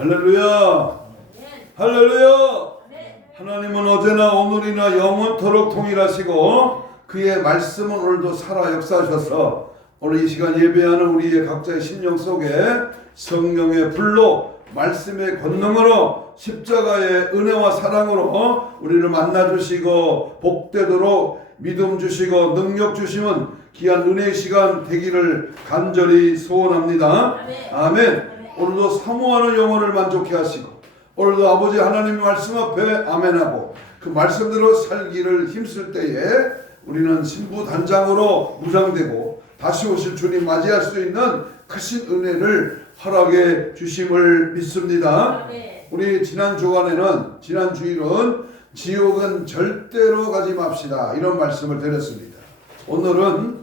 할렐루야. 할렐루야. 하나님은 어제나 오늘이나 영원토록 동일하시고 그의 말씀은 오늘도 살아 역사하셔서 오늘 이 시간 예배하는 우리의 각자의 심령 속에 성령의 불로 말씀의 권능으로 십자가의 은혜와 사랑으로 우리를 만나주시고 복되도록 믿음 주시고 능력 주시면 귀한 은혜의 시간 되기를 간절히 소원합니다. 아멘. 오늘도 사모하는 영혼을 만족해 하시고 오늘도 아버지 하나님의 말씀 앞에 아멘하고 그 말씀대로 살기를 힘쓸 때에 우리는 신부단장으로 무장되고 다시 오실 주님 맞이할 수 있는 크신 은혜를 허락해 주심을 믿습니다. 우리 지난 주간에는 지난 주일은 지옥은 절대로 가지 맙시다 이런 말씀을 드렸습니다. 오늘은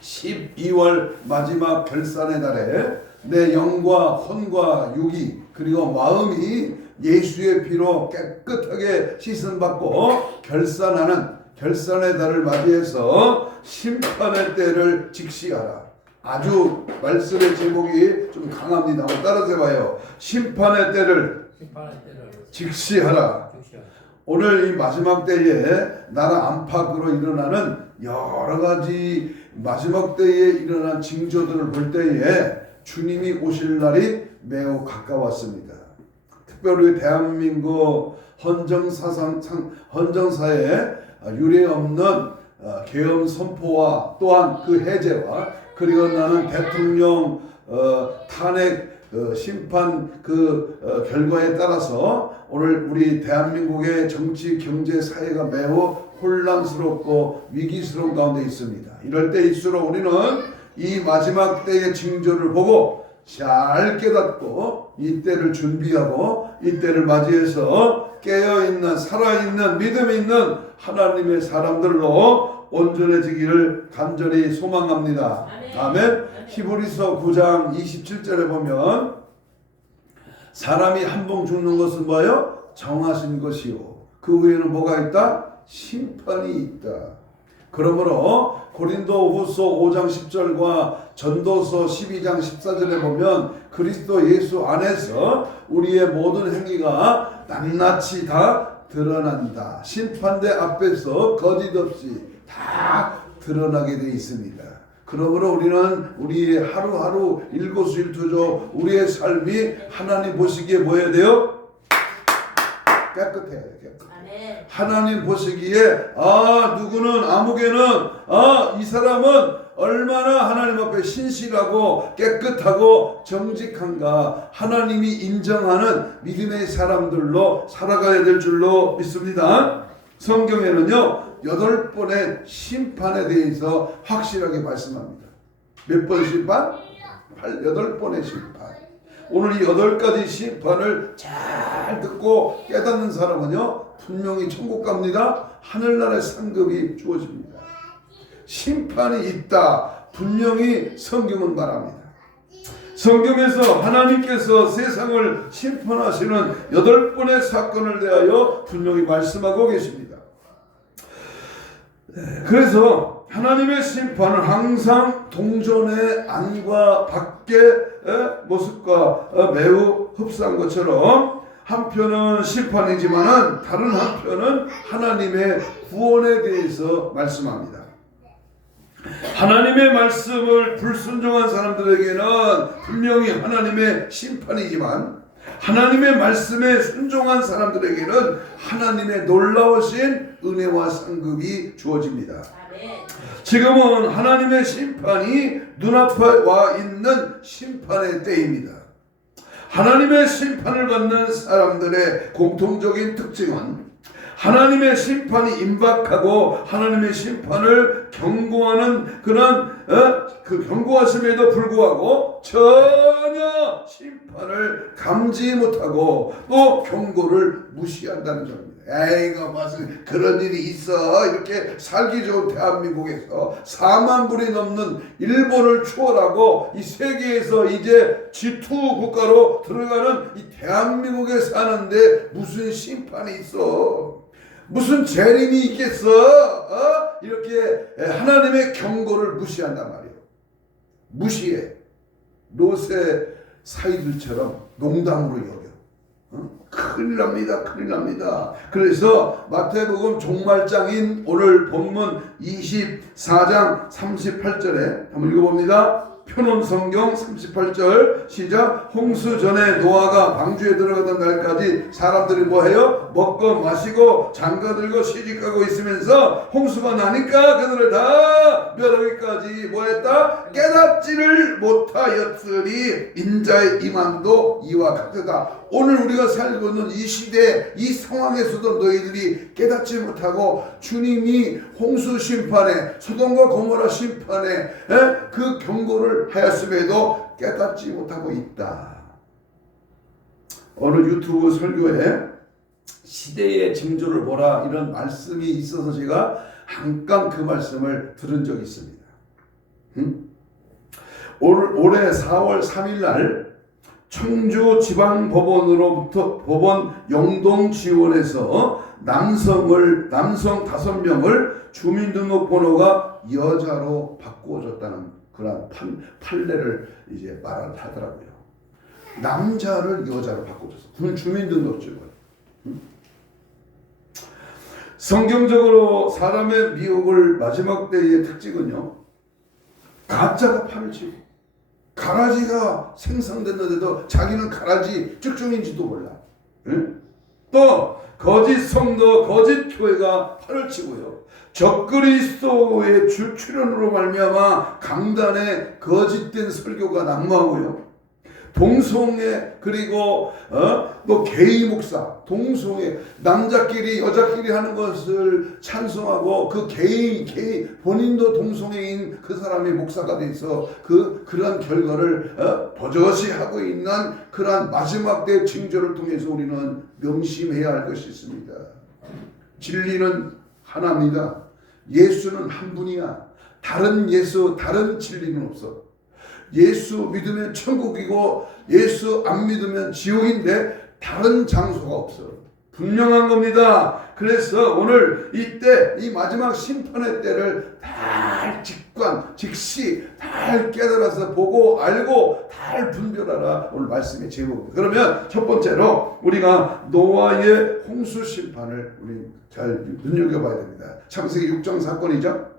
12월 마지막 결산의 달에 내 영과 혼과 육이 그리고 마음이 예수의 피로 깨끗하게 씻음받고 결산의 달을 맞이해서 심판의 때를 직시하라. 아주 말씀의 제목이 좀 강합니다. 따라서 해봐요. 심판의 때를 직시하라. 오늘 이 마지막 때에 나라 안팎으로 일어나는 여러 가지 마지막 때에 일어난 징조들을 볼 때에 주님이 오실 날이 매우 가까웠습니다. 특별히 대한민국 헌정사에 유례없는 계엄 선포와 또한 그 해제와 그리고 나는 대통령 탄핵 심판 결과에 따라서 오늘 우리 대한민국의 정치, 경제, 사회가 매우 혼란스럽고 위기스러운 가운데 있습니다. 이럴 때일수록 우리는 이 마지막 때의 징조를 보고 잘 깨닫고 이 때를 준비하고 이 때를 맞이해서 깨어있는 살아있는 믿음이 있는 하나님의 사람들로 온전해지기를 간절히 소망합니다. 아멘. 히브리서 9장 27절에 보면 사람이 한 번 죽는 것은 뭐예요? 정하신 것이요 그 후에는 뭐가 있다? 심판이 있다. 그러므로 고린도후서 5장 10절과 전도서 12장 14절에 보면 그리스도 예수 안에서 우리의 모든 행위가 낱낱이 다 드러난다. 심판대 앞에서 거짓 없이 다 드러나게 되어 있습니다. 그러므로 우리는 우리의 하루하루 일거수일투족 우리의 삶이 하나님 보시기에 뭐 해야 돼요? 깨끗해야 돼요. 하나님 보시기에 누구는 아무개는 이 사람은 얼마나 하나님 앞에 신실하고 깨끗하고 정직한가 하나님이 인정하는 믿음의 사람들로 살아가야 될 줄로 믿습니다. 성경에는요 8번의 심판에 대해서 확실하게 말씀합니다. 몇 번 심판? 8번의 심판. 오늘 이 8가지 심판을 잘 듣고 깨닫는 사람은요 분명히 천국 갑니다. 하늘나라의 상급이 주어집니다. 심판이 있다. 분명히 성경은 말합니다. 성경에서 하나님께서 세상을 심판하시는 8번의 사건을 대하여 분명히 말씀하고 계십니다. 그래서 하나님의 심판은 항상 동전의 안과 밖의 모습과 매우 흡사한 것처럼 한편은 심판이지만은 다른 한편은 하나님의 구원에 대해서 말씀합니다. 하나님의 말씀을 불순종한 사람들에게는 분명히 하나님의 심판이지만 하나님의 말씀에 순종한 사람들에게는 하나님의 놀라우신 은혜와 상급이 주어집니다. 지금은 하나님의 심판이 눈앞에 와 있는 심판의 때입니다. 하나님의 심판을 받는 사람들의 공통적인 특징은 하나님의 심판이 임박하고 하나님의 심판을 경고하는 그런 그 경고하심에도 불구하고 전혀 심판을 감지 못하고 또 경고를 무시한다는 점입니다. 에이가 무슨 그런 일이 있어. 이렇게 살기 좋은 대한민국에서 4만 불이 넘는 일본을 추월하고 이 세계에서 이제 G2 국가로 들어가는 이 대한민국에 사는데 무슨 심판이 있어? 무슨 재림이 있겠어? 이렇게 하나님의 경고를 무시한단 말이에요. 무시해. 롯의 사이들처럼 농담으로 여겨. 큰일 납니다. 큰일 납니다. 그래서 마태복음 종말장인 오늘 본문 24장 38절에 한번 읽어봅니다. 표논성경 38절 시작. 홍수 전에 노아가 방주에 들어가던 날까지 사람들이 뭐해요? 먹고 마시고 장가들고 시집가고 있으면서 홍수가 나니까 그들을 다 멸하기까지 뭐했다? 깨닫지를 못하였으니 인자의 임함도 이와 같으다. 오늘 우리가 살고 있는 이 시대 이 상황에서도 너희들이 깨닫지 못하고 주님이 홍수 심판에 소돔과 고모라 심판에 그 경고를 하였음에도 깨닫지 못하고 있다. 어느 유튜브 설교에 시대의 징조를 보라 이런 말씀이 있어서 제가 잠깐 그 말씀을 들은 적이 있습니다. 올해 4월 3일 날 청주지방법원으로부터 법원 영동지원에서 남성 5명을 주민등록번호가 여자로 바꿔줬다는 그런 판례를 이제 말을 하더라고요. 남자를 여자로 바꿔줬어. 그건 주민등록증을. 성경적으로 사람의 미혹을 마지막 때의 특징은요, 가짜가 판을 치고 가라지가 생성됐는데도 자기는 가라지 쭉쭉인지도 몰라. 응? 또 거짓 성도 거짓 교회가 팔을 치고요, 적그리스도의 출연으로 말미암아 강단에 거짓된 설교가 난무하고요, 동성애 그리고 또 게이 목사 동성애 남자끼리 여자끼리 하는 것을 찬송하고 그 게이 본인도 동성애인 그 사람이 목사가 돼서 그러한 결과를 버젓이 하고 있는 그러한 마지막 때 징조를 통해서 우리는 명심해야 할 것이 있습니다. 진리는 하나입니다. 예수는 한 분이야. 다른 예수 다른 진리는 없어. 예수 믿으면 천국이고 예수 안 믿으면 지옥인데 다른 장소가 없어. 분명한 겁니다. 그래서 오늘 이때 이 마지막 심판의 때를 잘 직시 잘 깨달아서 보고 알고 잘 분별하라. 오늘 말씀의 제목입니다. 그러면 첫 번째로 우리가 노아의 홍수 심판을 우리 잘 눈여겨봐야 됩니다. 창세기 6장 사건이죠.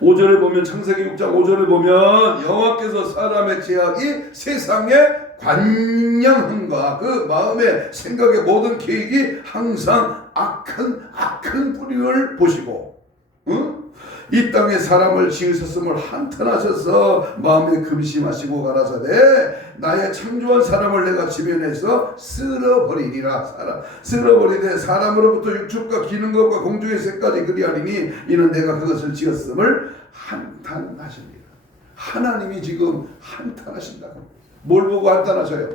5절에 보면 창세기 6장 5절에 보면 여호와께서 사람의 죄악이 세상에 관영함과 그 마음의 생각의 모든 계획이 항상 악한 뿌리를 보시고 이 땅에 사람을 지으셨음을 한탄하셔서 마음에 금심하시고 가라사대 나의 창조한 사람을 내가 지면에서 쓸어버리니라. 쓸어버리되 사람으로부터 육축과 기는 것과 공중의 새까지 그리하리니 이는 내가 그것을 지었음을 한탄하십니다. 하나님이 지금 한탄하신다고. 뭘 보고 한탄하셔요?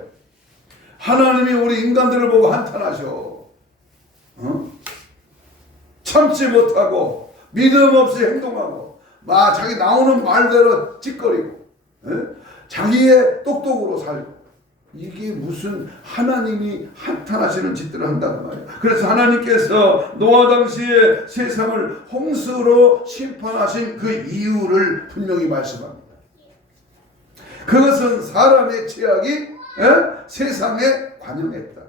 하나님이 우리 인간들을 보고 한탄하셔. 참지 못하고 믿음 없이 행동하고 자기 나오는 말대로 찌꺼리고 자기의 똑똑으로 살고 이게 무슨 하나님이 한탄하시는 짓들을 한다는 말이에요. 그래서 하나님께서 노아 당시에 세상을 홍수로 심판하신 그 이유를 분명히 말씀합니다. 그것은 사람의 죄악이 세상에 관영했다.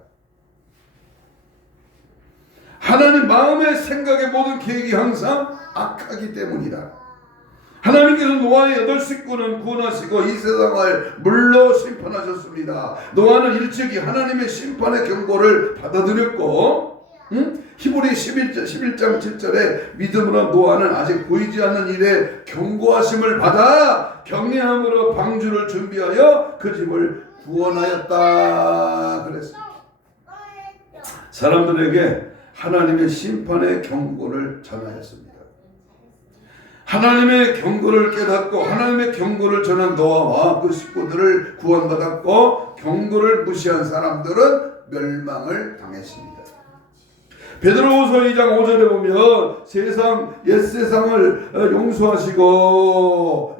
하나님 마음의 생각의 모든 계획이 항상 악하기 때문이다. 하나님께서 노아의 8 식구는 구원하시고 이 세상을 물로 심판하셨습니다. 노아는 일찍이 하나님의 심판의 경고를 받아들였고 히브리 11장 7절에 믿음으로 노아는 아직 보이지 않는 일에 경고하심을 받아 경외함으로 방주를 준비하여 그 집을 구원하였다 그랬습니다. 사람들에게 하나님의 심판의 경고를 전하였습니다. 하나님의 경고를 깨닫고 하나님의 경고를 전한 노아와 그 식구들을 구원받았고 경고를 무시한 사람들은 멸망을 당했습니다. 베드로후서 2장 5절에 보면 옛 세상을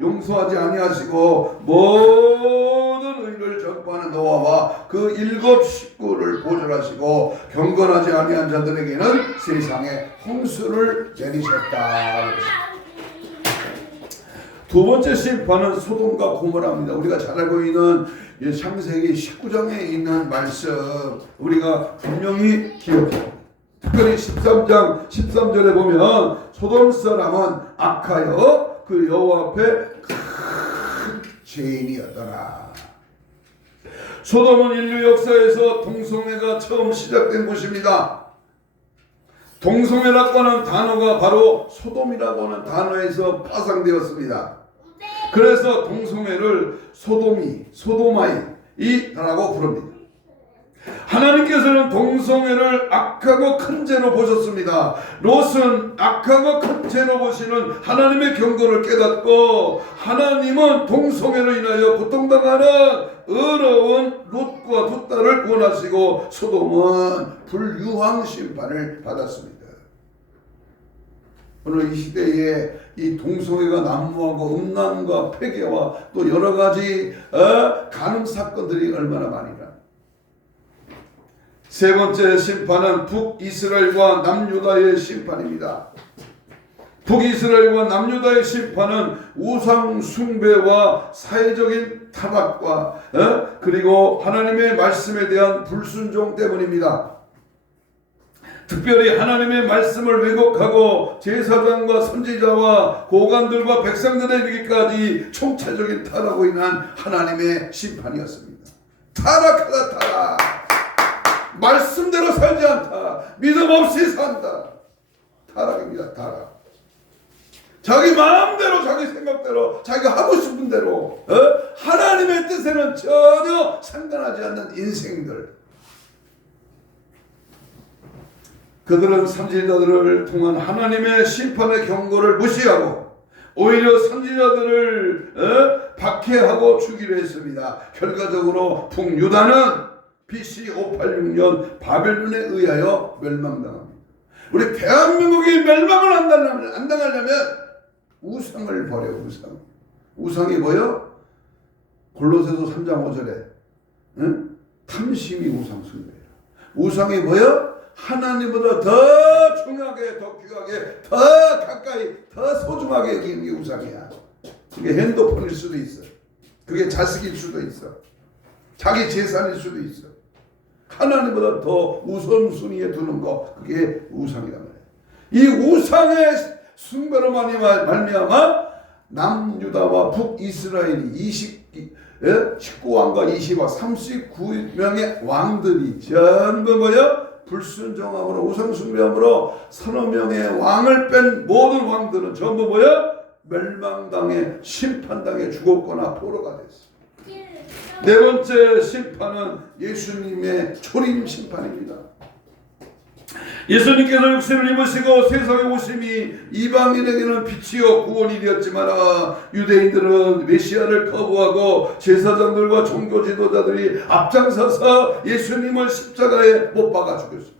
용서하지 아니하시고 모든 의를 전파하는 노아와 그 7 식구를 보존하시고 경건하지 아니한 자들에게는 세상에 홍수를 내리셨다. 두 번째 심판은 소돔과 고모라입니다. 우리가 잘 알고 있는 창세기 19장에 있는 말씀 우리가 분명히 기억해요. 특별히 13장 13절에 보면 소돔 사람은 악하여 그 여호와 앞에 큰 죄인이었더라. 소돔은 인류 역사에서 동성애가 처음 시작된 곳입니다. 동성애라고 하는 단어가 바로 소돔이라고 하는 단어에서 파생되었습니다. 그래서 동성애를 소도마이라고 부릅니다. 하나님께서는 동성애를 악하고 큰 죄로 보셨습니다. 롯은 악하고 큰 죄로 보시는 하나님의 경고를 깨닫고 하나님은 동성애로 인하여 고통당하는 어려운 롯과 두 딸을 구원하시고 소돔은 불유황 심판을 받았습니다. 오늘 이 시대에 이 동성애가 난무하고 음란과 폐괴와 또 여러 가지 간음 사건들이 얼마나 많이나. 세 번째 심판은 북이스라엘과 남유다의 심판입니다. 북이스라엘과 남유다의 심판은 우상 숭배와 사회적인 타락과 그리고 하나님의 말씀에 대한 불순종 때문입니다. 특별히 하나님의 말씀을 왜곡하고 제사장과 선지자와 고관들과 백성들에 이르기까지 총체적인 타락으로 인한 하나님의 심판이었습니다. 타락하다 타락. 말씀대로 살지 않다. 믿음 없이 산다. 타락입니다. 타락. 자기 마음대로 자기 생각대로 자기가 하고 싶은 대로 하나님의 뜻에는 전혀 상관하지 않는 인생들. 그들은 선지자들을 통한 하나님의 심판의 경고를 무시하고 오히려 선지자들을 박해하고 죽이려 했습니다. 결과적으로 북유다는 BC 586년 바벨론에 의하여 멸망당합니다. 우리 대한민국이 멸망을 안 당하려면 우상을 버려. 우상이 뭐요? 골로새서 3장 5절에 탐심이 우상 숭배라. 우상이 뭐요? 하나님보다 더 중요하게, 더 귀하게, 더 가까이, 더 소중하게 여기는 게 우상이야. 그게 핸드폰일 수도 있어. 그게 자식일 수도 있어. 자기 재산일 수도 있어. 하나님보다 더 우선순위에 두는 거, 그게 우상이란 말이야. 이 우상의 숭배로 말미암아 남유다와 북이스라엘이 19왕과 20왕 39명의 왕들이 전부 뭐야? 불순종함으로 우상숭배함으로 서너 명의 왕을 뺀 모든 왕들은 전부 뭐야? 멸망당해 심판당해 죽었거나 포로가 됐어. 네 번째 심판은 예수님의 초림 심판입니다. 예수님께서 육신을 입으시고 세상에 오심이 이방인에게는 빛이요 구원이 되었지만 유대인들은 메시아를 거부하고 제사장들과 종교 지도자들이 앞장서서 예수님을 십자가에 못 박아 죽였습니다.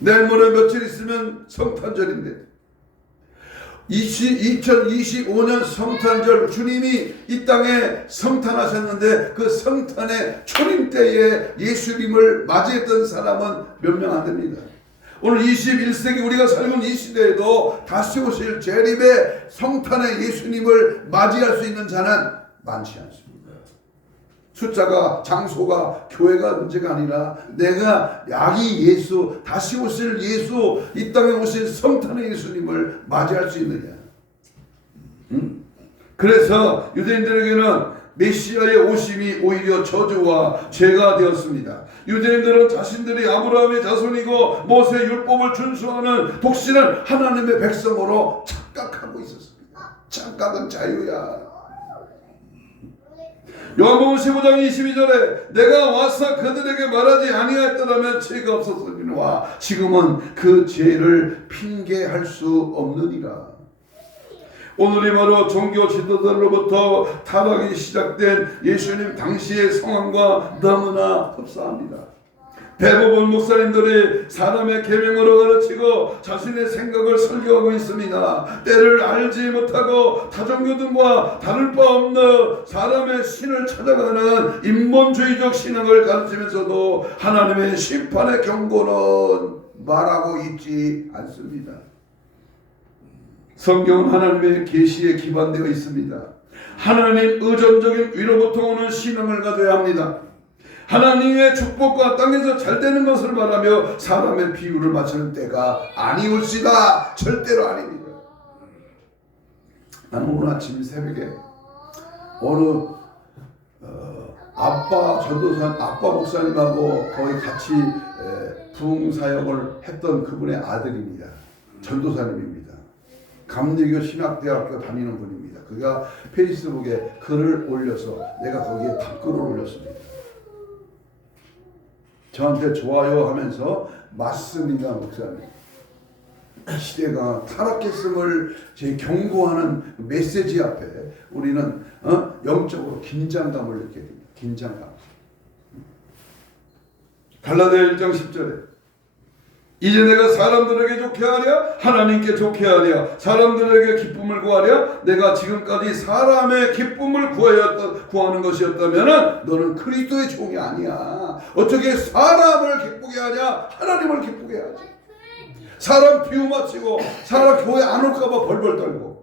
내일 모레 며칠 있으면 성탄절인데 2025년 성탄절 주님이 이 땅에 성탄하셨는데 그 성탄의 초림 때에 예수님을 맞이했던 사람은 몇 명 안 됩니다. 오늘 21세기 우리가 살고 이 시대에도 다시 오실 재림의 성탄의 예수님을 맞이할 수 있는 자는 많지 않습니다. 숫자가 장소가 교회가 문제가 아니라 내가 아기 예수 다시 오실 예수 이 땅에 오실 성탄의 예수님을 맞이할 수 있느냐. 그래서 유대인들에게는 메시아의 오심이 오히려 저주와 죄가 되었습니다. 유대인들은 자신들이 아브라함의 자손이고 모세의 율법을 준수하는 독실한 하나님의 백성으로 착각하고 있었습니다. 착각은 자유야. 요한복음 15장 22절에 내가 와서 그들에게 말하지 아니하였더라면 죄가 없었으리라. 지금은 그 죄를 핑계할 수 없느니라. 오늘이 바로 종교 지도자로부터 타락이 시작된 예수님 당시의 상황과 너무나 흡사합니다. 대부분 목사님들이 사람의 계명으로 가르치고 자신의 생각을 설교하고 있습니다. 때를 알지 못하고 타종교들과 다를 바 없는 사람의 신을 찾아가는 인본주의적 신앙을 가르치면서도 하나님의 심판의 경고는 말하고 있지 않습니다. 성경은 하나님의 계시에 기반되어 있습니다. 하나님 의존적인 위로부터 오는 신앙을 가져야 합니다. 하나님의 축복과 땅에서 잘 되는 것을 바라며 사람의 비유를 맞추는 때가 아니올시다. 절대로 아닙니다. 나는 오늘 아침 새벽에 어느 아빠 전도사 아빠 목사님하고 거의 같이 부흥사역을 했던 그분의 아들입니다. 전도사님입니다. 감리교 신학대학교 다니는 분입니다. 그가 페이스북에 글을 올려서 내가 거기에 답글을 올렸습니다. 저한테 좋아요 하면서 맞습니다 목사님. 시대가 타락했음을 제 경고하는 메시지 앞에 우리는 영적으로 긴장감을 느끼게 됩니다. 긴장감. 갈라디아 1장 10절에 이제 내가 사람들에게 좋게 하랴 하나님께 좋게 하랴 사람들에게 기쁨을 구하랴 내가 지금까지 사람의 기쁨을 구하는 것이었다면 너는 그리스도의 종이 아니야. 어떻게 사람을 기쁘게 하냐? 하나님을 기쁘게 하지. 사람 비유 맞추고 사람 교회 안 올까 봐 벌벌 떨고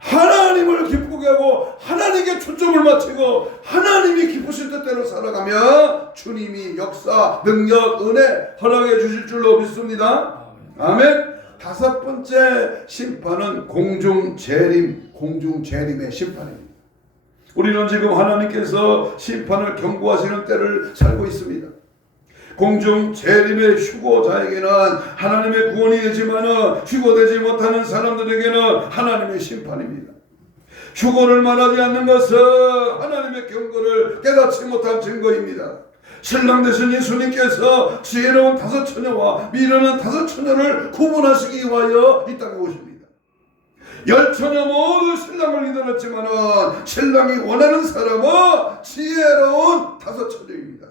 하나님을 기쁘게 하고 하나님께 초점을 맞추고 하나님이 기쁘실 뜻대로 살아가며 주님이 역사, 능력, 은혜 허락해 주실 줄로 믿습니다. 아멘. 다섯 번째 심판은 공중재림의 심판입니다. 우리는 지금 하나님께서 심판을 경고하시는 때를 살고 있습니다. 공중재림의 휴고자에게는 하나님의 구원이 되지만 휴고되지 못하는 사람들에게는 하나님의 심판입니다. 휴고를 말하지 않는 것은 하나님의 경고를 깨닫지 못한 증거입니다. 신랑 되신 예수님께서 지혜로운 다섯 처녀와 미련한 다섯 처녀를 구분하시기 위하여 이 땅에 오십니다. 열 처녀 모두 신랑을 기다렸지만 신랑이 원하는 사람은 지혜로운 다섯 처녀입니다.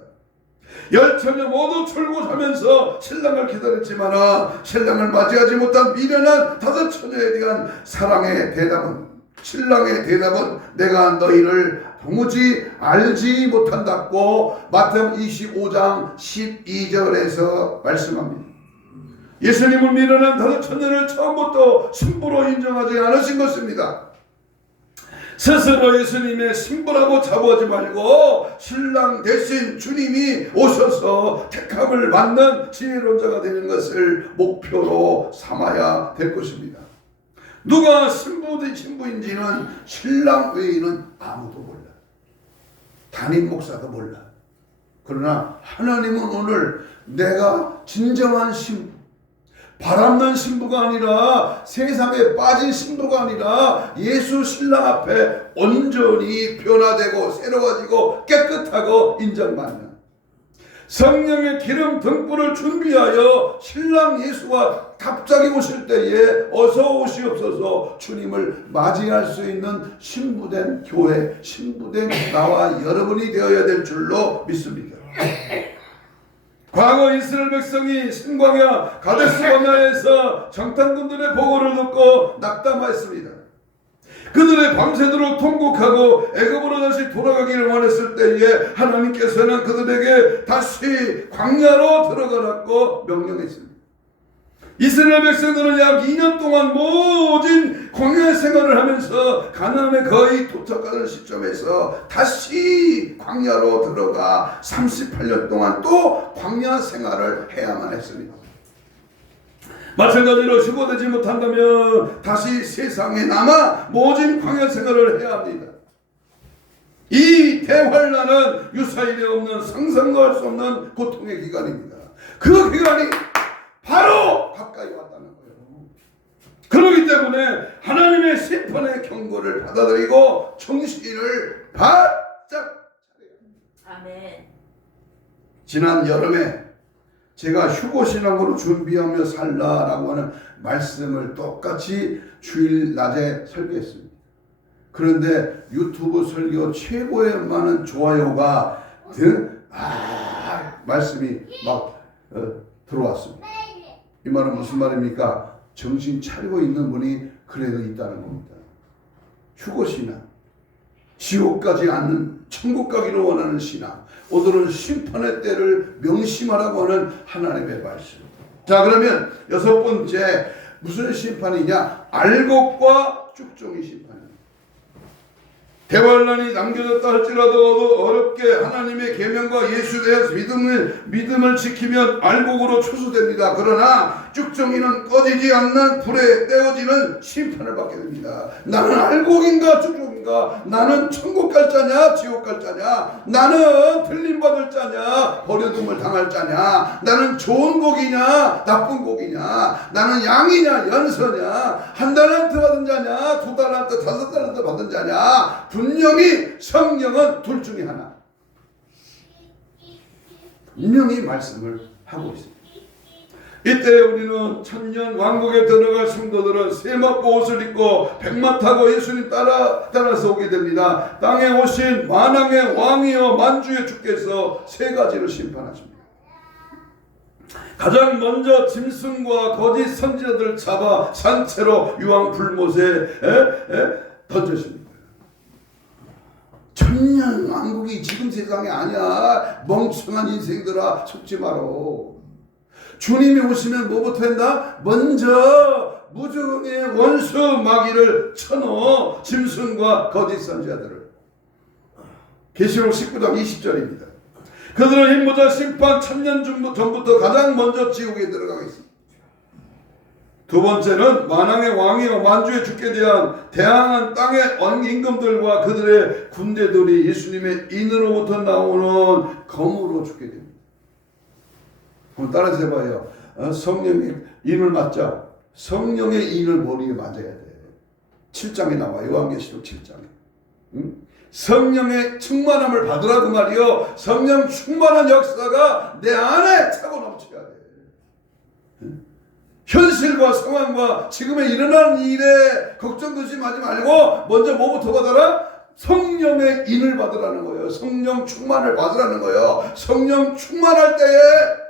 열 처녀 모두 출고하면서 신랑을 기다렸지만 신랑을 맞이하지 못한 미련한 다섯 처녀에 대한 사랑의 대답은 신랑의 대답은 내가 너희를 도무지 알지 못한다고 마태복음 25장 12절에서 말씀합니다. 예수님은 미련한 다섯 처녀를 처음부터 신부로 인정하지 않으신 것입니다. 스스로 예수님의 신부라고 자부하지 말고 신랑 대신 주님이 오셔서 택함을 받는 지혜로운 자가 되는 것을 목표로 삼아야 될 것입니다. 누가 신부인지는 신랑 외에는 아무도 몰라. 담임 목사도 몰라. 그러나 하나님은 오늘 내가 진정한 신부, 바람난 신부가 아니라 세상에 빠진 신부가 아니라 예수 신랑 앞에 온전히 변화되고 새로워지고 깨끗하고 인정받는 성령의 기름 등불을 준비하여 신랑 예수가 갑자기 오실 때에 어서 오시옵소서 주님을 맞이할 수 있는 신부된 교회, 신부된 나와 여러분이 되어야 될 줄로 믿습니다. 과거 이스라엘 백성이 신광야 가데스 바네아에서 정탐꾼들의 보고를 듣고 낙담하였습니다. 그들의 밤새도록 통곡하고 애굽으로 다시 돌아가기를 원했을 때에 하나님께서는 그들에게 다시 광야로 들어가라고 명령했습니다. 이스라엘 백성들은 약 2년 동안 모진 광야 생활을 하면서 가나안에 거의 도착하는 시점에서 다시 광야로 들어가 38년 동안 또 광야 생활을 해야만 했습니다. 마찬가지로 휴고되지 못한다면 다시 세상에 남아 모진 광야 생활을 해야 합니다. 이 대환란은 유사일에 없는 상상도 할 수 없는 고통의 기간입니다. 그 기간이 바로 가까이 왔다는 거예요. 그렇기 때문에 하나님의 심판의 경고를 받아들이고 정신을 바짝 차려야 합니다. 아멘. 지난 여름에 제가 휴고신앙으로 준비하며 살라라고 하는 말씀을 똑같이 주일 낮에 설교했습니다. 그런데 유튜브 설교 최고의 많은 좋아요가 말씀이 막 들어왔습니다. 이 말은 무슨 말입니까? 정신 차리고 있는 분이 그래도 있다는 겁니다. 휴고신앙, 지옥 가지 않는 천국 가기를 원하는 신앙, 오늘은 심판의 때를 명심하라고 하는 하나님의 말씀. 자, 그러면 여섯 번째 무슨 심판이냐? 알곡과 쭉종이 심판입니다. 대환란이 남겨졌다 할지라도 어렵게 하나님의 계명과 예수에 대한 믿음을 지키면 알곡으로 추수됩니다. 그러나 쭉종이는 꺼지지 않는 불에 떼어지는 심판을 받게 됩니다. 나는 알곡인가 쭉종인가? 나는 천국 갈 자냐 지옥 갈 자냐? 나는 틀림받을 자냐 버려둠을 당할 자냐? 나는 좋은 곡이냐 나쁜 곡이냐? 나는 양이냐 연서냐? 한 달란트 받은 자냐 두 달란트 다섯 달란트 받은 자냐? 분명히 성경은 둘 중에 하나. 분명히 말씀을 하고 있습니다. 이때 우리는 천년 왕국에 들어갈 성도들은 세마포 옷을 입고 백마 타고 예수님 따라서 오게 됩니다. 땅에 오신 만왕의 왕이여 만주의 주께서 세 가지로 심판하십니다. 가장 먼저 짐승과 거짓 선지자들을 잡아 산채로 유황 불못에 던져십니다. 천년 왕국이 지금 세상에 아니야. 멍청한 인생들아 속지 마라. 주님이 오시면 뭐부터 한다? 먼저 무정의 원수 마귀를 쳐넣어 짐승과 거짓 선지자들을. 계시록 19장 20절입니다. 그들은 힘보자 심판 천년 전부터 가장 먼저 지옥에 들어가겠습니다. 두 번째는 만왕의 왕이요 만주의 주께 대항한 땅의 임금들과 그들의 군대들이 예수님의 인으로부터 나오는 검으로 죽게 됩니다. 한번 따라서 해봐요. 성령의 인을 맞자. 성령의 인을 머리에 맞아야 돼. 7장에 나와. 요한계시록 7장에. 응? 성령의 충만함을 받으라고 말이요. 성령 충만한 역사가 내 안에 차고 넘쳐야 돼. 응? 현실과 상황과 지금에 일어나는 일에 걱정조심하지 말고 먼저 뭐부터 받아라? 성령의 인을 받으라는 거예요. 성령 충만을 받으라는 거예요. 성령 충만할 때에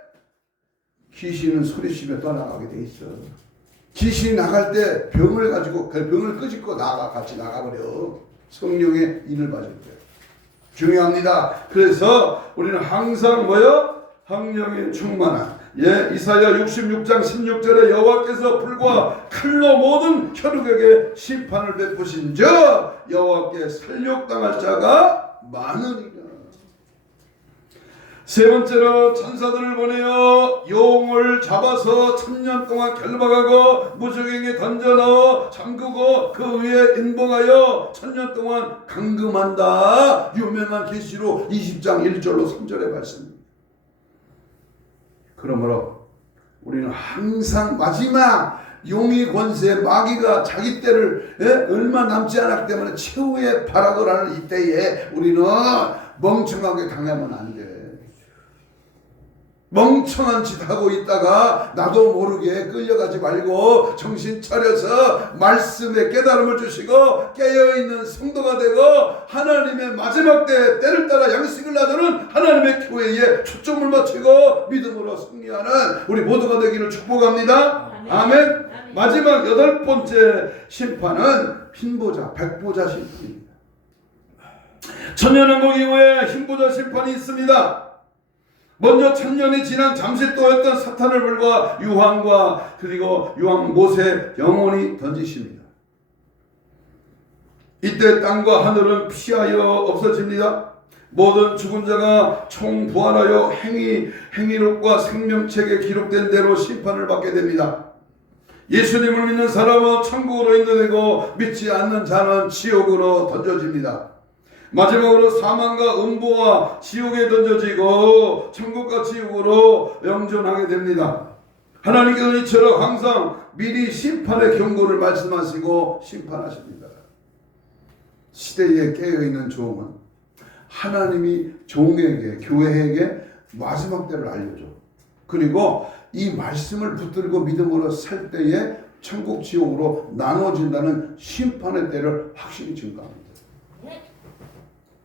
귀신은 소리치며 떠나가게 돼 있어. 귀신이 나갈 때 병을 가지고 그 병을 끄집고 같이 나가버려. 성령의 인을 받을 때 중요합니다. 그래서 우리는 항상 뭐요? 성령의 충만한 이사야 66장 16절에 여호와께서 불과 칼로 모든 혈육에게 심판을 베푸신 저 여호와께 살육당할 자가 많으니라. 세 번째로 천사들을 보내어 용을 잡아서 천년 동안 결박하고 무적에게 던져 넣어 잠그고 그 위에 인봉하여 천년 동안 감금한다. 유명한 계시록 20장 1절로 3절의 말씀입니다. 그러므로 우리는 항상 마지막 용의 권세 마귀가 자기 때를 얼마 남지 않았기 때문에 최후의 발악을 하는 이때에 우리는 멍청하게 당하면 안 돼. 멍청한 짓 하고 있다가 나도 모르게 끌려가지 말고 정신 차려서 말씀에 깨달음을 주시고 깨어있는 성도가 되고 하나님의 마지막 때를 따라 양식을 나누는 하나님의 교회에 초점을 맞추고 믿음으로 승리하는 우리 모두가 되기를 축복합니다. 아멘. 마지막 여덟 번째 심판은 흰보자, 백보자 심판입니다. 천년왕국 이후에 흰보자 심판이 있습니다. 먼저 천년이 지난 잠시또였던 사탄을 불과 유황과 그리고 유황 못에 영원히 던지십니다. 이때 땅과 하늘은 피하여 없어집니다. 모든 죽은 자가 총부활하여 행위록과 생명책에 기록된 대로 심판을 받게 됩니다. 예수님을 믿는 사람은 천국으로 인도되고 믿지 않는 자는 지옥으로 던져집니다. 마지막으로 사망과 음보와 지옥에 던져지고 천국과 지옥으로 영존하게 됩니다. 하나님께서는 이처럼 항상 미리 심판의 경고를 말씀하시고 심판하십니다. 시대에 깨어있는 종은 하나님이 종에게 교회에게 마지막 때를 알려줘. 그리고 이 말씀을 붙들고 믿음으로 살 때에 천국 지옥으로 나눠진다는 심판의 때를 확실히 증거합니다.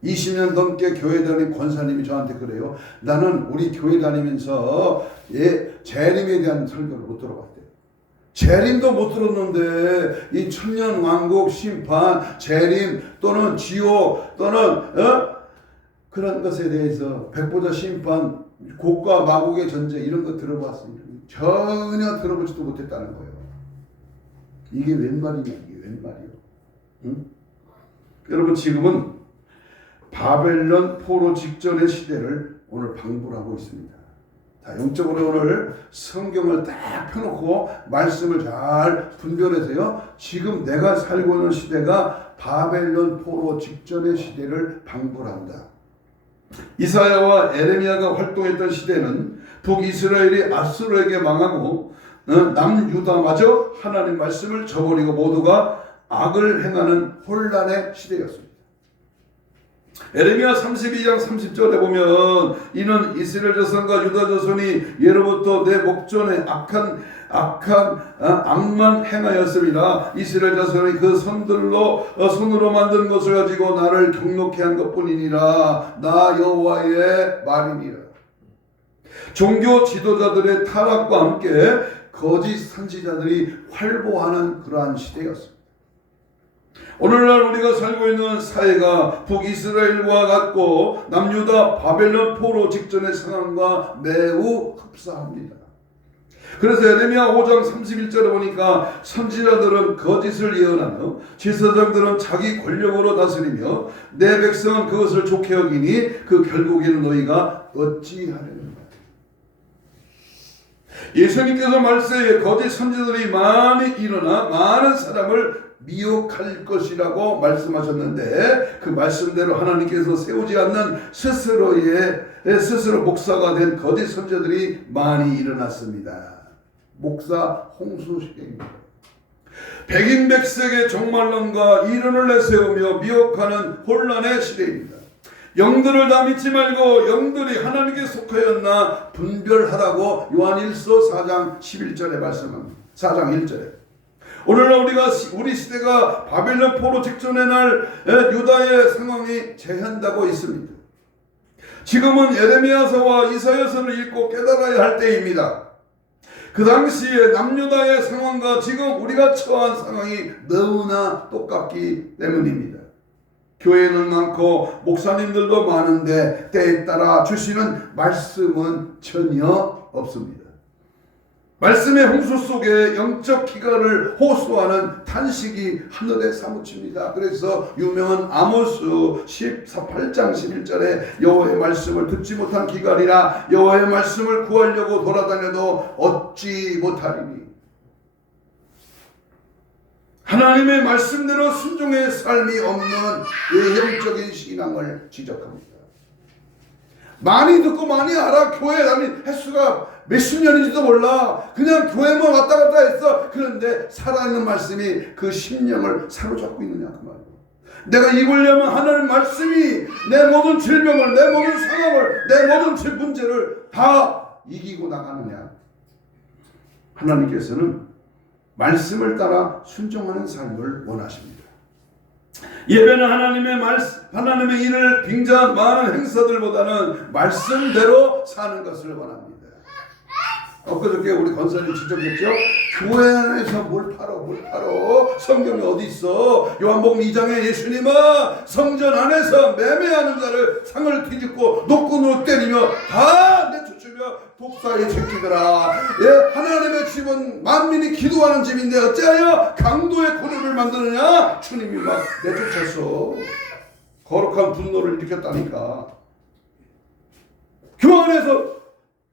20년 넘게 교회 다닌 권사님이 저한테 그래요. 나는 우리 교회 다니면서 재림에 대한 설교를 못 들어봤대요. 재림도 못 들었는데 이 천년 왕국 심판, 재림 또는 지옥 또는 그런 것에 대해서 백보자 심판, 곡과 마곡의 전쟁 이런 거 들어봤습니다. 전혀 들어보지도 못했다는 거예요. 이게 웬 말이냐, 이게 웬 말이요? 응? 여러분, 지금은 바벨론 포로 직전의 시대를 오늘 방불하고 있습니다. 자, 영적으로 오늘 성경을 딱 펴놓고 말씀을 잘 분별해서요, 지금 내가 살고 있는 시대가 바벨론 포로 직전의 시대를 방불한다. 이사야와 에레미야가 활동했던 시대는 북이스라엘이 아수르에게 망하고 남유다마저 하나님 말씀을 저버리고 모두가 악을 행하는 혼란의 시대였습니다. 에레미야 32장 30절에 보면 이는 이스라엘 자손과 유다 자손이 예로부터 내 목전에 악만 행하였음이라 이스라엘 자손이 그 손으로 만든 것을 가지고 나를 경록케 한 것뿐이니라. 나 여호와의 말이니라. 종교 지도자들의 타락과 함께 거짓 선지자들이 활보하는 그러한 시대였습니다. 오늘날 우리가 살고 있는 사회가 북이스라엘과 같고 남유다 바벨론 포로 직전의 상황과 매우 흡사합니다. 그래서 에레미야 5장 31절에 보니까 선지자들은 거짓을 예언하며 제사장들은 자기 권력으로 다스리며 내 백성은 그것을 좋게 여기니 그 결국에는 너희가 어찌하려는가. 예수님께서 말세에 거짓 선지자들이 많이 일어나 많은 사람을 미혹할 것이라고 말씀하셨는데 그 말씀대로 하나님께서 세우지 않는 스스로 목사가 된 거짓 선지자들이 많이 일어났습니다. 목사 홍수 시대입니다. 백인백색의 종말론과 이론을 내세우며 미혹하는 혼란의 시대입니다. 영들을 다 믿지 말고 영들이 하나님께 속하였나 분별하라고 요한일서 4장 11절에 말씀합니다. 4장 1절에. 오늘날 우리 시대가 바벨론 포로 직전의 날 유다의 상황이 재현되고 있습니다. 지금은 에레미야서와 이사야서를 읽고 깨달아야 할 때입니다. 그 당시에 남유다의 상황과 지금 우리가 처한 상황이 너무나 똑같기 때문입니다. 교회는 많고 목사님들도 많은데 때에 따라 주시는 말씀은 전혀 없습니다. 말씀의 홍수 속에 영적 기가를 호소하는 탄식이 하늘에 사무칩니다. 그래서 유명한 아모스 8장 11절에 여호와의 말씀을 듣지 못한 기갈이라 여호와의 말씀을 구하려고 돌아다녀도 얻지 못하리니. 하나님의 말씀대로 순종의 삶이 없는 외형적인 신앙을 지적합니다. 많이 듣고 많이 알아. 교회 다닌 횟수가 몇십 년인지도 몰라. 그냥 교회만 왔다 갔다 했어. 그런데 살아있는 말씀이 그 심령을 사로잡고 있느냐 그 말이에요. 내가 입으려면 하나님 말씀이 내 모든 질병을, 내 모든 상황을, 내 모든 문제를 다 이기고 나가느냐. 하나님께서는 말씀을 따라 순종하는 삶을 원하십니다. 예배는 하나님의 일을 빙자한 많은 행사들보다는 말씀대로 사는 것을 원합니다. 엊그저께 우리 권사님 지적했죠. 교회 안에서 뭘 팔어? 성경이 어디 있어? 요한복음 2장에 예수님은 성전 안에서 매매하는 자를 상을 뒤집고 노끈으로 때리며 다 내쫓으며 독사의 새끼들아. 예, 하나님의 집은 만민이 기도하는 집인데 어찌하여 강도의 고리를 만드느냐? 주님이 막 내쫓았어. 거룩한 분노를 일으켰다니까. 교회 안에서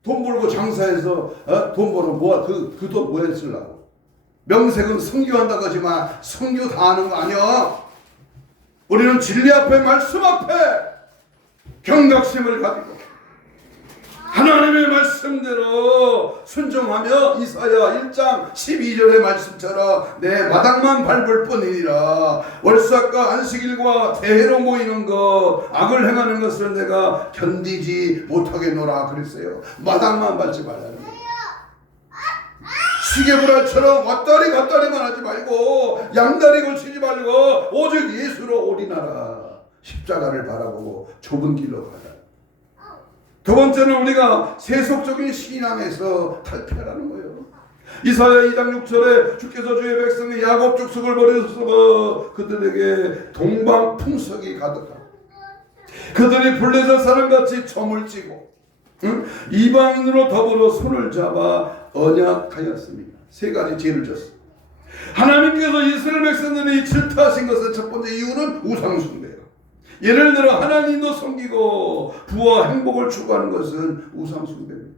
돈 벌고 장사해서 돈 벌어 뭐야? 그 돈 뭐에 쓰려고? 명색은 성교한다고 하지만 성교 다 하는 거 아니야. 우리는 진리 앞에 말씀 앞에 경각심을 가지고 하나님의 말씀대로 순종하며 이사야 1장 12절의 말씀처럼 내 마당만 밟을 뿐이니라. 월삭과 안식일과 대회로 모이는 것, 악을 행하는 것을 내가 견디지 못하겠노라 그랬어요. 마당만 밟지 말라는 거예요. 시계불알처럼 왔다리 갔다리만 하지 말고 양다리 걸치지 말고 오직 예수로 올인하라. 십자가를 바라보고 좁은 길로 가라. 두 번째는 우리가 세속적인 신앙에서 탈피하라는 거예요. 이사야 2장 6절에 주께서 주의 백성의 야곱 족속을 버려서 그들에게 동방풍석이 가득하고 그들이 블레셋 사람같이 점을 찌고 이방인으로 더불어 손을 잡아 언약하였습니다. 세 가지 죄를 졌습니다. 하나님께서 이스라엘 백성들이 질투하신 것은 첫 번째 이유는 우상숭배예요. 예를 들어 하나님도 섬기고 부와 행복을 추구하는 것은 우상숭배입니다.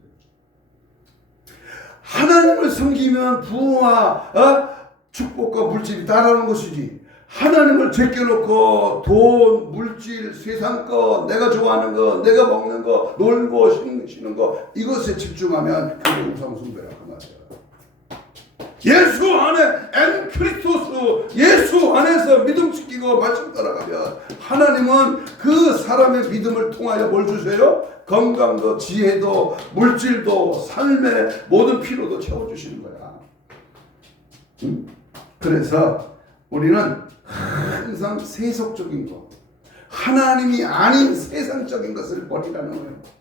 하나님을 섬기면 부와 축복과 물질이 따라오는 것이지, 하나님을 제껴놓고 돈, 물질, 세상 것, 내가 좋아하는 것, 내가 먹는 거, 놀고 쉬는 거, 이것에 집중하면 그게 우상숭배라고 말이에요. 예수 안에 엔크리스토스, 예수 안에서 믿음 지키고 말씀 따라가면 하나님은 그 사람의 믿음을 통하여 뭘 주세요? 건강도, 지혜도, 물질도, 삶의 모든 필요도 채워주시는 거야. 그래서 우리는 항상 세속적인 것, 하나님이 아닌 세상적인 것을 버리라는 거예요.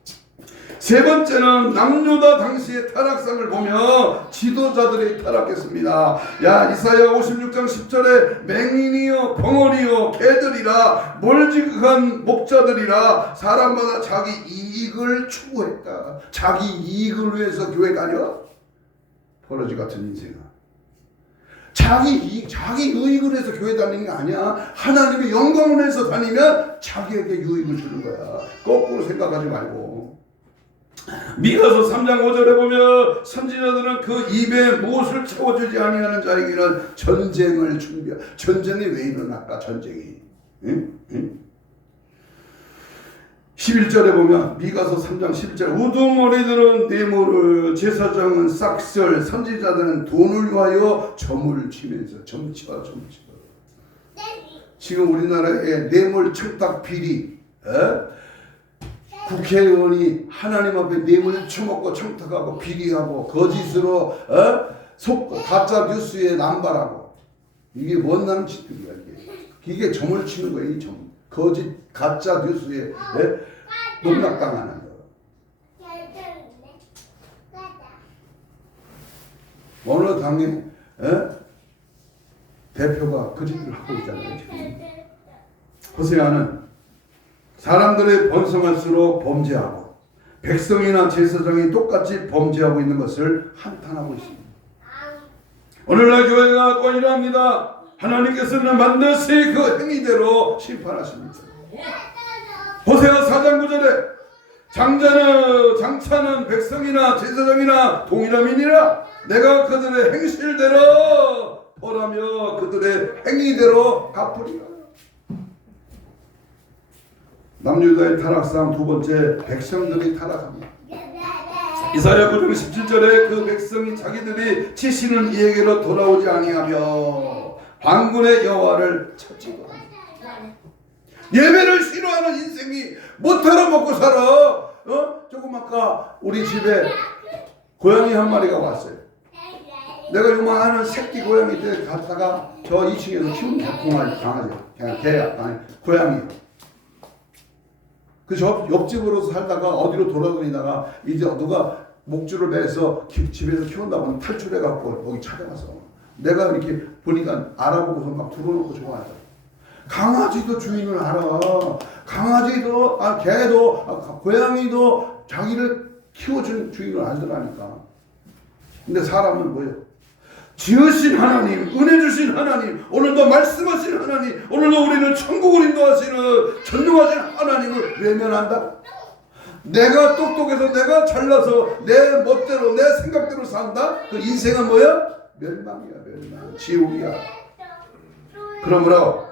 세 번째는 남유다 당시의 타락상을 보며 지도자들이 타락했습니다. 야, 이사야 56장 10절에 맹인이요 벙어리요 개들이라 몰지극한 목자들이라 사람마다 자기 이익을 추구했다. 자기 이익을 위해서 교회 다녀? 버러지 같은 인생아. 자기 유익을 위해서 교회 다니는 게 아니야. 하나님의 영광을 위해서 다니면 자기에게 유익을 주는 거야. 거꾸로 생각하지 말고. 미가서 3장 5절에 보면 선지자들은 그 입에 무엇을 채워주지 아니하는 자에게는 전쟁을 준비하. 전쟁이 왜 일어날까? 전쟁이. 응? 11절에 보면 미가서 3장 11절 우두머리들은 뇌물을, 제사장은 싹설, 선지자들은 돈을 위하여 점을 치면서 점치와. 지금 우리나라의 뇌물 청탁 비리, 국회의원이 하나님 앞에 뇌물 처먹고 청탁하고 비리하고 거짓으로 속고 가짜 뉴스에 남발하고, 이게 뭔 남짓들이야. 이게 점을 치는 거예요. 이 점. 거짓 가짜 뉴스에 농락당하는 거. 어느 당의 대표가 거짓을 하고 있잖아요. 지금. 호세아는 사람들의 번성할수록 범죄하고 백성이나 제사장이 똑같이 범죄하고 있는 것을 한탄하고 있습니다. 오늘날 교회가 또 이러합니다. 하나님께서는 반드시 그 행위대로 심판하십니다. 호세아 4장 9절에 장차는 백성이나 제사장이나 동일함이니라 내가 그들의 행실대로 벌하며 그들의 행위대로 갚으리라. 남유다의 타락상 두 번째, 백성들이 타락합니다. 이사야 9장 17절에 그 백성이 자기들이 치시는 이에게로 돌아오지 아니하며 방군의 여호와를 찾지도 않는다. 예배를 싫어하는 인생이 뭐하러 먹고 살아? 조금 아까 우리 집에 고양이 한 마리가 왔어요. 내가 요만한 새끼 고양이 때 갔다가 저 2층에서 키우는 강아지, 그냥 개야, 아니 고양이. 그 옆집으로 살다가 어디로 돌아다니다가 이제 누가 목줄을 매서 집에서 키운다고 탈출해갖고 거기 찾아가서 내가 이렇게 보니까 알아보고서 막 들어놓고 좋아하죠. 강아지도 주인을 알아. 강아지도, 개도, 고양이도 자기를 키워준 주인을 알더라니까. 근데 사람은 뭐예요? 지으신 하나님, 은혜 주신 하나님, 오늘도 말씀하신 하나님, 오늘도 우리를 천국을 인도하시는 전능하신 하나님을 외면한다? 내가 똑똑해서 내가 잘나서 내 멋대로 내 생각대로 산다? 그 인생은 뭐야? 멸망이야, 멸망. 지옥이야. 그러므로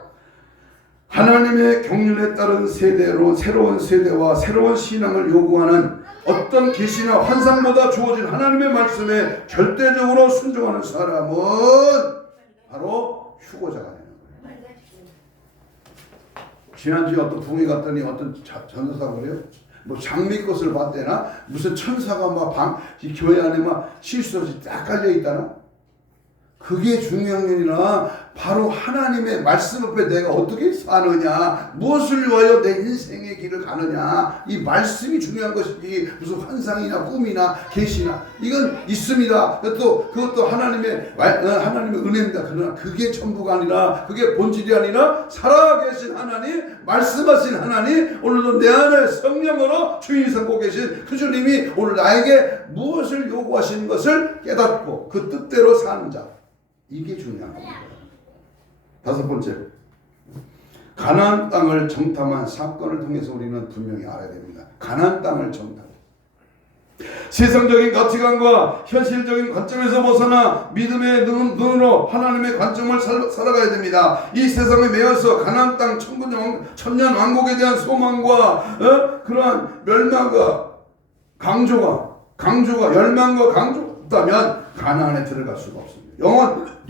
하나님의 경륜에 따른 세대로 새로운 세대와 새로운 신앙을 요구하는 어떤 계시나 환상보다 주어진 하나님의 말씀에 절대적으로 순종하는 사람은 바로 휴거자가 되는 거예요. 지난주에 어떤 붕이 갔더니 어떤 전도사가 그래요? 뭐 장미꽃을 봤대나 무슨 천사가 막 교회 안에 막 실수없이 딱 깔려 있다나? 그게 중요한 게 아니라 바로 하나님의 말씀 앞에 내가 어떻게 사느냐, 무엇을 위하여 내 인생의 길을 가느냐, 이 말씀이 중요한 것이지 무슨 환상이나 꿈이나 계시나 이건 있습니다. 또 그것도 하나님의 은혜입니다. 그러나 그게 전부가 아니라, 그게 본질이 아니라 살아계신 하나님, 말씀하신 하나님, 오늘도 내 안에 성령으로 주인이 삼고 계신 그 주님이 오늘 나에게 무엇을 요구하시는 것을 깨닫고 그 뜻대로 사는 자, 이게 중요한 겁니다. 다섯 번째, 가나안 땅을 정탐한 사건을 통해서 우리는 분명히 알아야 됩니다. 가나안 땅을 정탐. 세상적인 가치관과 현실적인 관점에서 벗어나 믿음의 눈으로 하나님의 관점을 살아가야 됩니다. 이 세상에 매여서 가나안 땅 천년 왕국에 대한 소망과 그러한 멸망과 열망과 강조가 없다면 가나안에 들어갈 수가 없습니다.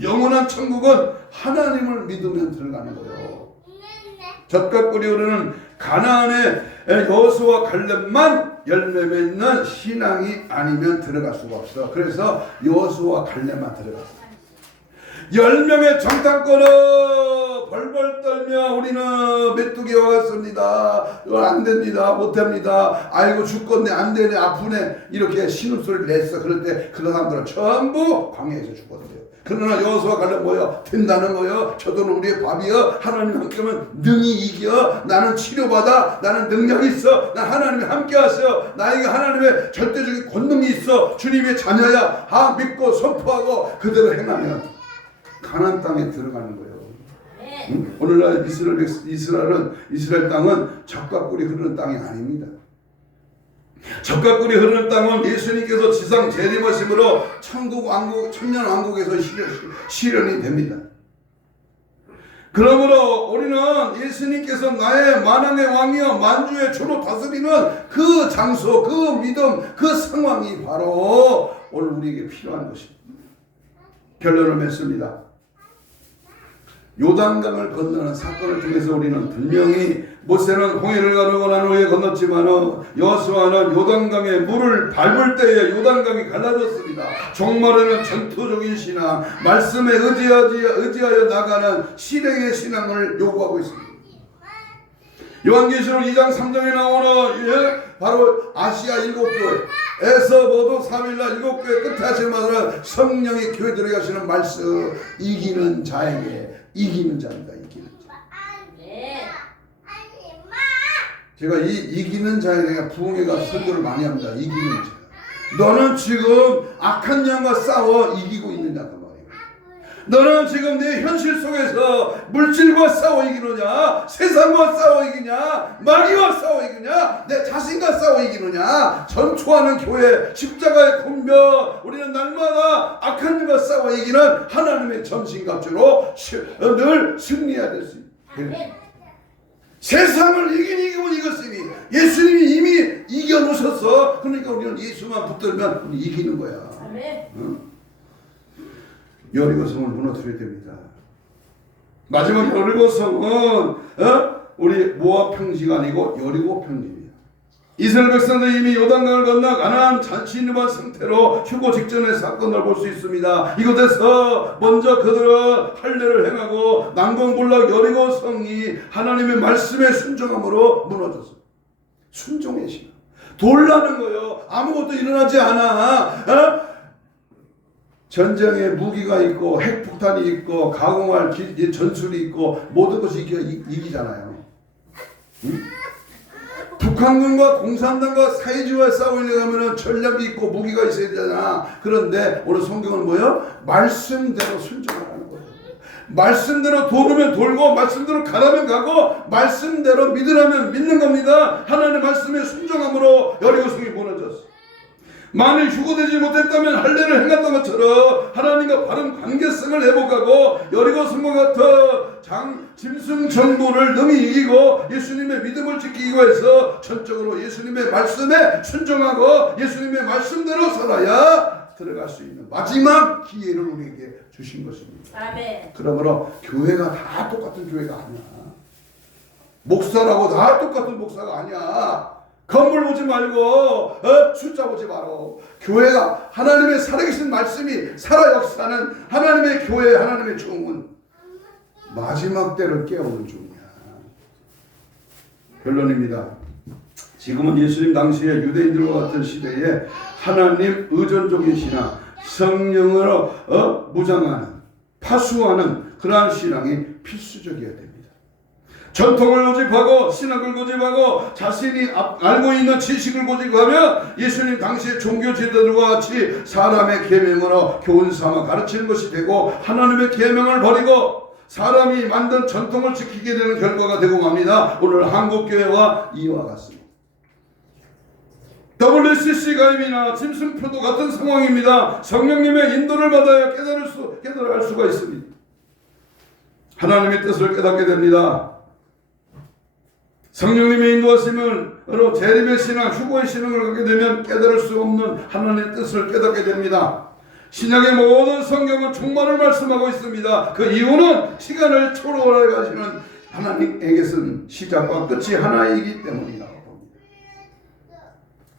영원한 천국은 하나님을 믿으면 들어가는 거예요. 젖과 꿀이 흐르는 가나안의 여호수아 갈렙만 열매 맺는 신앙이 아니면 들어갈 수가 없어. 그래서 여호수아 갈렙만 들어갔어. 10명의 정탐꾼을 벌벌 떨며 우리는 메뚜기에 왔습니다. 이건 안 됩니다. 못 됩니다. 아이고 죽겠네. 안 되네. 아프네. 이렇게 신음소리를 냈어. 그럴 때 그 사람들은 전부 광야에서 죽었대요. 그러나 여호수아 갈렙 뭐요? 된다는 거요. 저들은 우리의 밥이요. 하나님 함께하면 능히 이겨. 나는 치료받아. 나는 능력이 있어. 난 하나님이 함께 하세요. 나에게 하나님의 절대적인 권능이 있어. 주님의 자녀야. 믿고 선포하고 그대로 행하면 가나안 땅에 들어가는 거예요. 응? 오늘날 이스라엘 땅은 젖과 꿀이 흐르는 땅이 아닙니다. 젖과 꿀이 흐르는 땅은 예수님께서 지상 재림하심으로 천국 왕국 천년 왕국에서 실현이 됩니다. 그러므로 우리는 예수님께서 나의 만왕의 왕이여 만주의 주로 다스리는 그 장소, 그 믿음, 그 상황이 바로 오늘 우리에게 필요한 것입니다. 결론을 맺습니다. 요단강을 건너는 사건을 통해서 우리는 분명히 모세는 홍해를 가르고 난 후에 건넜지만 여호수아는 요단강에 물을 밟을 때에 요단강이 갈라졌습니다. 종말에는 전투적인 신앙, 말씀에 의지하여 나가는 실행의 신앙을 요구하고 있습니다. 요한계시록 2장 3장에 나오는 바로 아시아 7교회에서 모두 3일날 7교회 끝에 하시는 말은 성령의 교회 들어가시는 말씀, 이기는 자에게 이기는 자입니다. 이기는 자. 제가 이 이기는 자에 대해 부흥회가 설교를 많이 합니다. 이기는 자. 너는 지금 악한 영과 싸워 이기고 있느냐 그 말이에요. 너는 지금 내 현실 속에서 물질과 싸워 이기느냐, 세상과 싸워 이기냐, 마귀와 싸워 이기냐, 내 자신과 싸워 이기느냐. 전초하는 교회, 십자가의 권면, 우리는 날마다 악한 영과 싸워 이기는 하나님의 전신갑주로 늘 승리해야 될 수 있습니다. 세상을 이기면 이겼으니 예수님이 이미 이겨놓으셨어. 그러니까 우리는 예수만 붙들면 우리 이기는 거야. 응? 여리고성을 무너뜨려야 됩니다. 마지막 여리고성은 우리 모압 평지가 아니고 여리고 평지입니다. 이스라엘 백성들이 이미 요단강을 건너 가나안 잔치인한 상태로 휴고 직전의 사건을 볼 수 있습니다. 이곳에서 먼저 그들은 할례를 행하고 난공불락 여리고성이 하나님의 말씀에 순종함으로 무너졌습니다. 순종의 신앙. 돌라는 거예요. 아무것도 일어나지 않아. 전쟁에 무기가 있고 핵폭탄이 있고 가공할 전술이 있고 모든 것이 이기잖아요. 응? 북한군과 공산당과 사회주의와 싸우려고 하면 전략이 있고 무기가 있어야 되잖아. 그런데 오늘 성경은 뭐예요? 말씀대로 순종하라는 거예요. 말씀대로 돌으면 돌고 말씀대로 가라면 가고 말씀대로 믿으라면 믿는 겁니다. 하나님의 말씀에 순종함으로 여리고성이 무너졌어. 만일 휴거되지 못했다면 할례를 행했던 것처럼 하나님과 바른 관계성을 회복하고 여리고성과 같은 짐승 정도를 능히 이기고 예수님의 믿음을 지키기 위해서 전적으로 예수님의 말씀에 순종하고 예수님의 말씀대로 살아야 들어갈 수 있는 마지막 기회를 우리에게 주신 것입니다. 아멘. 그러므로 교회가 다 똑같은 교회가 아니야. 목사라고 다 똑같은 목사가 아니야. 건물 보지 말고 숫자 보지 마라. 교회가 하나님의 살아계신 말씀이 살아 역사하는 하나님의 교회, 하나님의 종은 마지막 때를 깨우는 중이야. 결론입니다. 지금은 예수님 당시에 유대인들과 같은 시대에 하나님 의존적인 신앙, 성령으로 무장하는, 파수하는 그러한 신앙이 필수적이어야 됩니다. 전통을 고집하고 신학을 고집하고 자신이 알고 있는 지식을 고집하면 예수님 당시의 종교 지도자들과 같이 사람의 계명으로 교훈 삼아 가르치는 것이 되고 하나님의 계명을 버리고 사람이 만든 전통을 지키게 되는 결과가 되고 맙니다. 오늘 한국교회와 이와 같습니다. WCC 가입이나 짐승표도 같은 상황입니다. 성령님의 인도를 받아야 깨달을 수가 있습니다. 하나님의 뜻을 깨닫게 됩니다. 성령님의 인도하심으로 재림의 신앙, 휴거의 신앙을 갖게 되면 깨달을 수 없는 하나님의 뜻을 깨닫게 됩니다. 신약의 모든 성경은 종말을 말씀하고 있습니다. 그 이유는 시간을 초월해 가시는 하나님에게서는 시작과 끝이 하나이기 때문이라고 봅니다.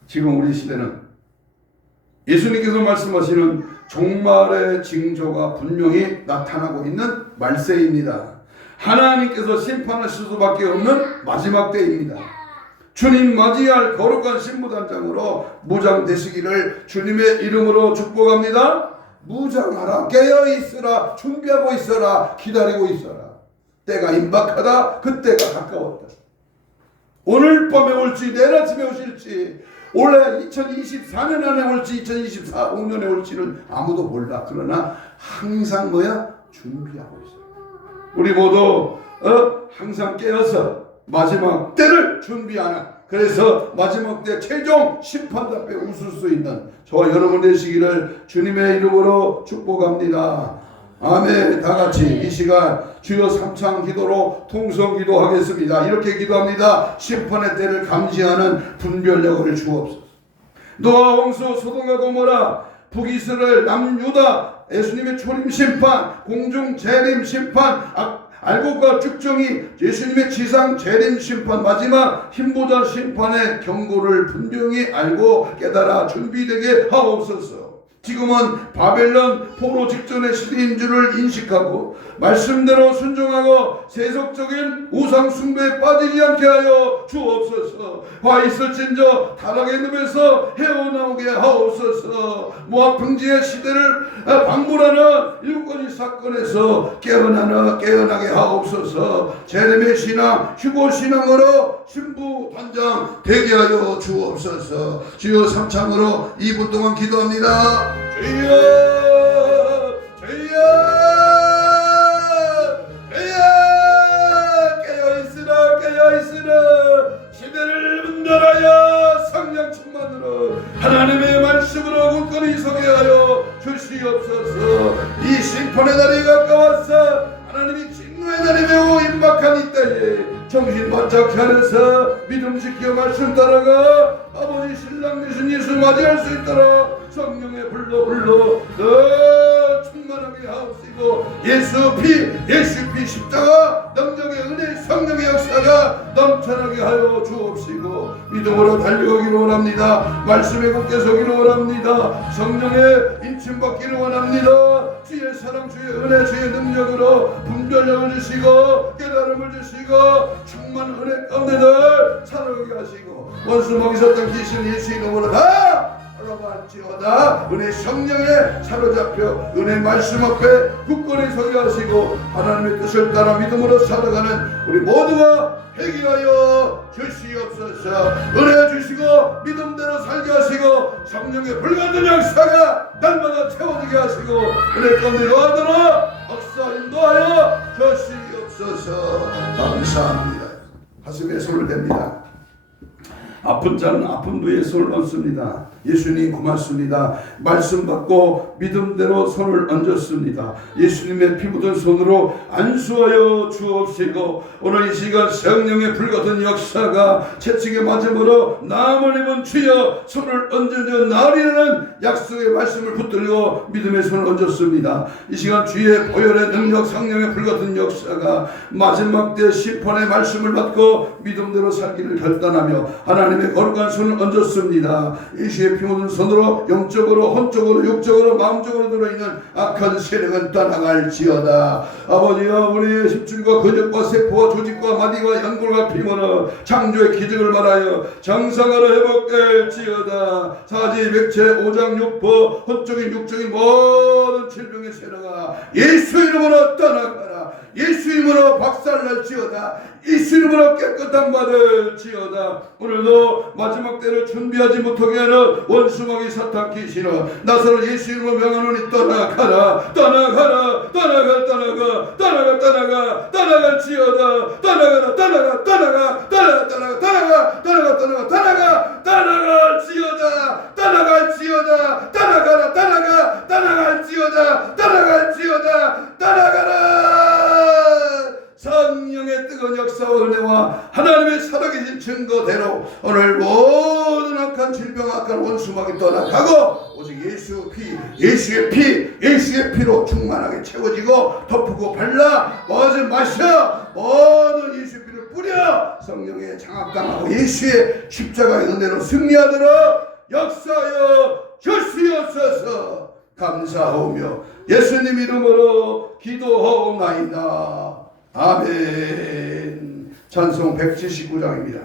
지금 우리 시대는 예수님께서 말씀하시는 종말의 징조가 분명히 나타나고 있는 말세입니다. 하나님께서 심판하실 수밖에 없는 마지막 때입니다. 주님 맞이할 거룩한 신부단장으로 무장되시기를 주님의 이름으로 축복합니다. 무장하라, 깨어있으라, 준비하고 있어라, 기다리고 있어라. 때가 임박하다, 그때가 가까웠다. 오늘 밤에 올지 내일 아침에 오실지 올해 2024년 안에 올지 2025년에 올지는 아무도 몰라. 그러나 항상 준비하고 있어요. 우리 모두 항상 깨어서 마지막 때를 준비하는, 그래서 마지막 때 최종 심판답게 웃을 수 있는 저와 여러분 되시기를 주님의 이름으로 축복합니다. 아멘. 다 같이 이 시간 주여 삼창 기도로 통성 기도하겠습니다. 이렇게 기도합니다. 심판의 때를 감지하는 분별력을 주옵소서. 노아, 홍수, 소돔과 고모라, 북이스라엘, 남유다, 예수님의 초림 심판, 공중 재림 심판, 알곡과 쭉정이 예수님의 지상 재림 심판, 마지막 힘보자 심판의 경고를 분명히 알고 깨달아 준비되게 하옵소서. 지금은 바벨론 포로 직전의 시대인 줄을 인식하고 말씀대로 순종하고 세속적인 우상 숭배에 빠지지 않게 하여 주옵소서. 화 있을진저 타락의 늪에서 헤어나오게 하옵소서. 모압 평지의 시대를 방불하는 일곱 가지 사건에서 깨어나게 하옵소서. 재림의 신앙, 휴고 신앙으로 신부 단장 되게 하여 주옵소서. 주여 삼창으로 2분 동안 기도합니다. 주여, 주여, 주여, 깨어있으라. 시대를 분별하여 성령 충만으로 하나님의 말씀으로 굳건히 서게 하여 주시옵소서. 이 심판의 날이 가까웠어. 하나님이 진노의 날이 매우 임박한 이 때에 정신 바짝 차려서 믿음 지켜 말씀 따라가 아버지 신랑 되신 예수 맞이할 수 있도록 성령의 불로 더 충만하게 하옵시고 예수 피 십자가 능력의 은혜 성령의 역사가 넘쳐나게 하여 주옵시고 믿음으로 달려가기를 원합니다. 말씀에 굳게 서기를 원합니다. 성령의 인침 받기를 원합니다. 주의 사랑, 주의 은혜, 주의 능력으로 분별력을 주시고 깨달음을 주시고 충만 은혜 가운데 늘 살아가게 하시고 원수 먹이셨던 귀신 예수 이름으로 다 올라갈지어다. 은혜 성령에 사로잡혀 은혜 말씀 앞에 굳건히 서게 하시고 하나님의 뜻을 따라 믿음으로 살아가는 우리 모두가 되게 하여 주시옵소서. 은혜 주시고 믿음대로 살게 하시고 성령의 불같은 역사가 날마다 채워지게 하시고 은혜 가운데 여하도록 역사 인도하여 주시옵소서. 감사합니다. 가슴에 손을 댑니다. 아픈 자는 아픈 부위에 손을 얹습니다. 예수님 고맙습니다. 말씀 받고 믿음대로 손을 얹었습니다. 예수님의 피 묻은 손으로 안수하여 주옵시고 오늘 이 시간 성령의 불같은 역사가 채찍에 맞음으로 나음을 입은 주여 손을 얹은 날이라는 약속의 말씀을 붙들고 믿음의 손을 얹었습니다. 이 시간 주의 보혈의 능력 성령의 불같은 역사가 마지막 때 심판의 말씀을 받고 믿음대로 살기를 결단하며 하나님의 거룩한 손을 얹었습니다. 이 시에 피 묻은 손으로 영적으로 혼적으로 육적으로 마음적으로 들어있는 악한 세력은 떠나갈지어다. 아버지여 우리의 십줄과 근육과 세포와 조직과 마디와 연골과 피모는 창조의 기적을 말하여 정상으로 회복될지어다. 사지 백체 오장 육포 혼적인 육적인 모든 질병의 세력아 예수 이름으로 떠나가라. 예수 이름으로 박살날지어다. 예수 이름으로 깨끗한 받을지어다. 오늘도 마지막 때를 준비하지 못하게 하는 원수마귀 사탄 귀신아, 나사로 예수 이름으로 명하노니 떠나가라. 떠나가라. 떠나가 떠나가 떠나가 떠나가 떠나갈지어다. 떠나가라. 떠나가 떠나가 떠나가 떠나가 떠나가 떠나가 떠나가 떠나가 떠나갈지어다. 떠나갈지어다. 떠나가라. 떠나가 떠나갈지어다. 떠나갈지어다. 떠나가라. 성령의 뜨거운 역사와 은혜와 하나님의 살아계신 증거대로 오늘 모든 악한 질병, 악한 원수마귀 떠나가고 오직 예수 피, 예수의 피, 예수의 피로 충만하게 채워지고 덮고 발라 마셔 모든 예수의 피를 뿌려 성령의 장악당하고 예수의 십자가의 은혜로 승리하도록 역사하여 주시옵소서. 감사하오며 예수님 이름으로 기도하옵나이다. 아멘. 찬송 179장입니다.